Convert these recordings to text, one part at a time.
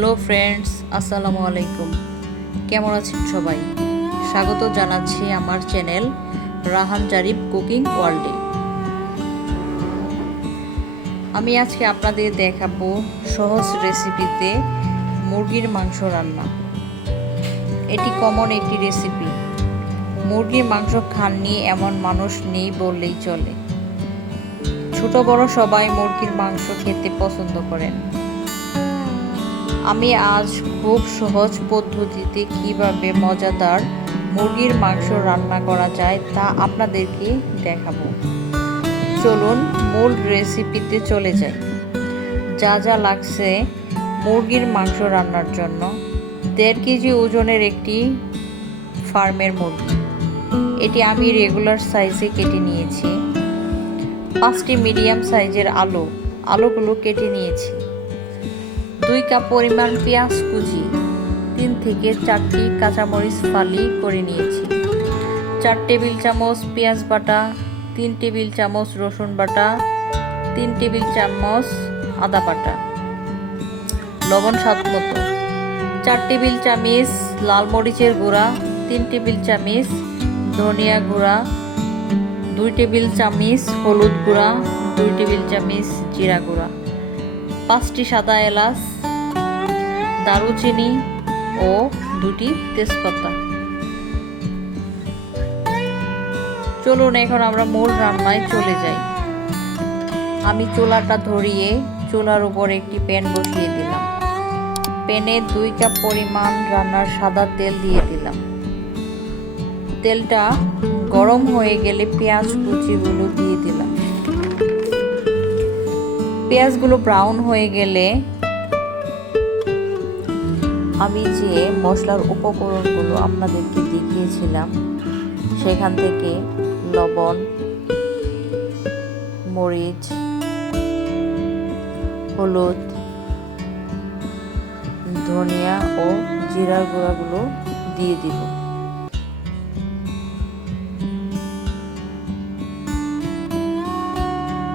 Hello friends, আসসালামু আলাইকুম। কেমন আছেন সবাই? স্বাগত জানাচ্ছি আমার চ্যানেল রাহান জারিফ কুকিং ওয়ার্ল্ডে। আমি আজকে আপনাদের দেখাবো সহজ রেসিপিতে মুরগির মাংস রান্না। এটি কমন একটি রেসিপি। মুরগির মাংস খাননি এমন মানুষ নেই বললেই চলে। ছোট বড় সবাই মুরগির মাংস খেতে পছন্দ করেন। আমি আজ খুব সহজ পদ্ধতিতে কিভাবে মজাদার মুরগির মাংস রান্না করা যায় তা আপনাদেরকে দেখাবো। চলুন মূল রেসিপিতে চলে যাই। যা যা লাগছে মুরগির মাংস রান্নার জন্য: 1.5 কেজি ওজনের একটি ফার্মের মুরগি, এটি আমি রেগুলার সাইজে কেটে নিয়েছি। 5টি মিডিয়াম সাইজের আলুগুলো কেটে নিয়েছি। 2 কাপ পরিমাণ পেঁয়াজ কুচি, 3 থেকে 4টি কাঁচামরিচ ফালি করে নিয়েছি। 4 টেবিল চামচ পেঁয়াজ বাটা, 3 টেবিল চামচ রসুন বাটা, 3 টেবিল চামচ আদা বাটা, লবণ স্বাদ মতো, 4 টেবিল চামচ লাল মরিচের গুঁড়া, 3 টেবিল চামচ ধনিয়া গুঁড়া, 2 টেবিল চামচ হলুদ গুঁড়া, 2 টেবিল চামচ জিরা গুঁড়া, 5টি সাদা এলাচ, দারুচিনি ও 2টি তেজপাতা। চলুন এখন আমরা মূল রান্নায় চলে যাই। আমি চুলাটা ধরিয়ে চুলার উপর একটি প্যান বসিয়ে দিলাম। প্যানে 2 কাপ পরিমাণ রান্নার সাদা তেল দিয়ে দিলাম। তেলটা গরম হয়ে গেলে পেঁয়াজ কুচিগুলো দিয়ে দিলাম। পেঁয়াজগুলো ব্রাউন হয়ে গেলে আমি যে মশলার উপকরণগুলো আপনাদেরকে দেখিয়েছিলাম সেখান থেকে লবণ, মরিচ, হলুদ, ধনিয়া ও জিরার গুঁড়াগুলো দিয়ে দিব।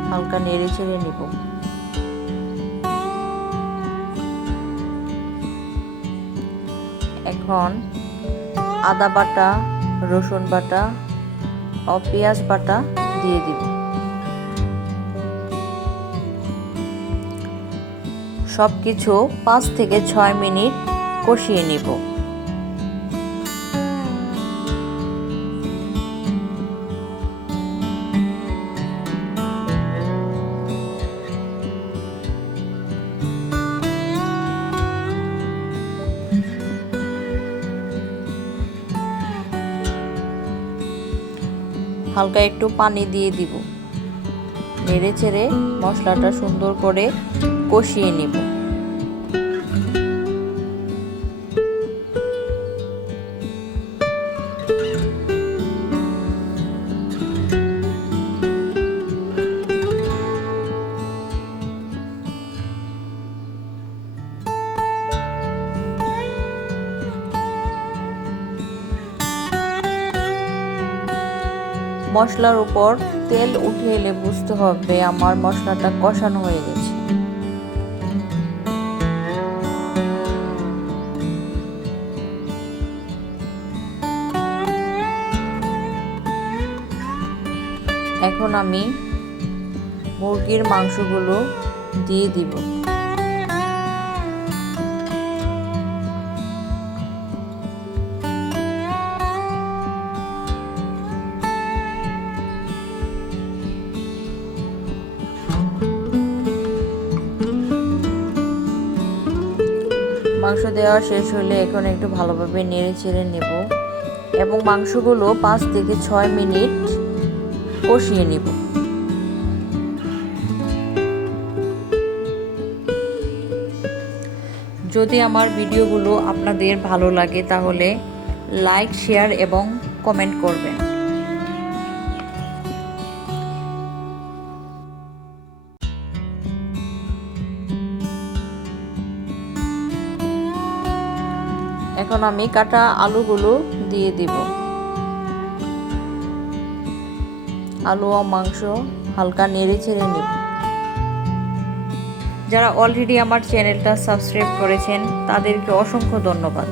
হালকা নেড়ে চেড়ে নিব। এখন আদা বাটা, রসুন বাটা ও পেঁয়াজ বাটা দিয়ে দিব। সবকিছু 5 থেকে 6 মিনিট কষিয়ে নিব। হালকা একটু পানি দিয়ে দিব। নেড়ে চেড়ে মশলাটা সুন্দর করে কষিয়ে নিব। মশলার উপর তেল উঠে এলে বুঝতে হবে আমার মশলাটা কষানো হয়ে গেছে। এখন আমি মুরগির মাংসগুলো দিয়ে দিব। মাংস দেওয়া শেষ হলে এখন একটু ভালোভাবে নেড়ে চেড়ে নেব এবং মাংসগুলো 5 থেকে 6 মিনিট কষিয়ে নেব। যদি আমার ভিডিওগুলো আপনাদের ভালো লাগে তাহলে লাইক, শেয়ার এবং কমেন্ট করবেন। এখন আমি কাটা আলুগুলো দিয়ে দিব। আলু ও মাংস হালকা নেড়ে ছেড়ে নেব। যারা অলরেডি আমার চ্যানেলটা সাবস্ক্রাইব করেছেন তাদেরকে অসংখ্য ধন্যবাদ।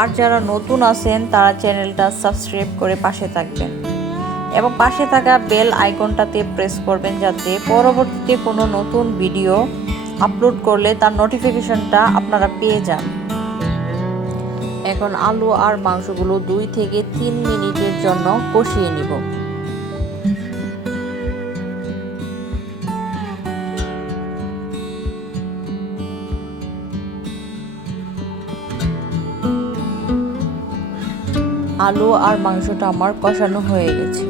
আর যারা নতুন আছেন তারা চ্যানেলটা সাবস্ক্রাইব করে পাশে থাকবেন এবং পাশে থাকা বেল আইকনটাতে প্রেস করবেন যাতে পরবর্তীতে কোনো নতুন ভিডিও আপলোড করলে তার নোটিফিকেশনটা আপনারা পেয়ে যান। এখন আলু আর মাংসগুলো 2 থেকে 3 মিনিটের জন্য কষিয়ে নিব। আলু আর মাংসটা আমার কষানো হয়ে গেছে।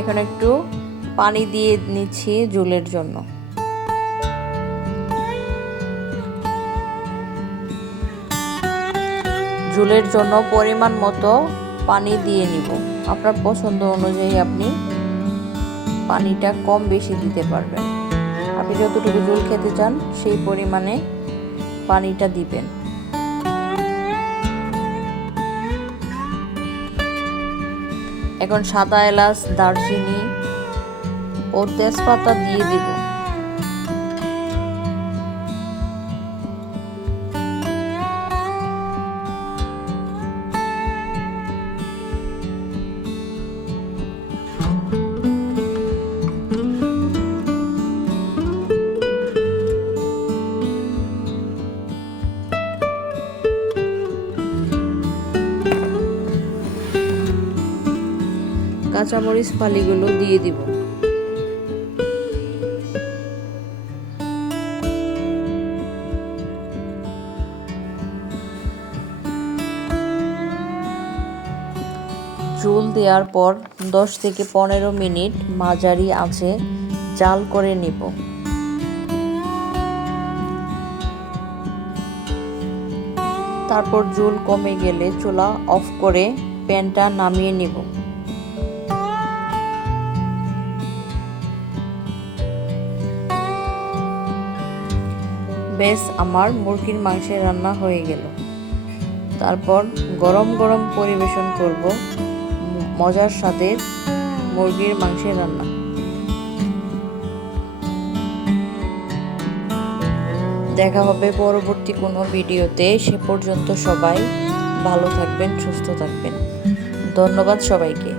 এখন একটু পানি দিয়ে নিচ্ছি ঝোলের জন্য। ঝোলের জন্য পরিমাণ মতো পানি দিয়ে নিব। আপনার পছন্দ অনুযায়ী আপনি পানিটা কম বেশি দিতে পারবেন। আপনি যতটুকু ঝোল খেতে চান সেই পরিমাণে পানিটা দিবেন। এখন সাদা এলাচ, দারচিনি ও তেজপাতা দিয়ে দিব। কাঁচামরিচ ফালিগুলো দিয়ে দিব। ঝোল দেওয়ার পর 10 থেকে 15 মিনিট মাঝারি আঁচে জাল করে নিব। তারপর ঝোল কমে গেলে চুলা অফ করে প্যানটা নামিয়ে নিব। বেশ, আমার মুরগির মাংসের রান্না হয়ে গেল। তারপর গরম গরম পরিবেশন করব মজার স্বাদের মুরগির মাংসের রান্না। দেখা হবে পরবর্তী কোনো ভিডিওতে। সে পর্যন্ত সবাই ভালো থাকবেন, সুস্থ থাকবেন। ধন্যবাদ সবাইকে।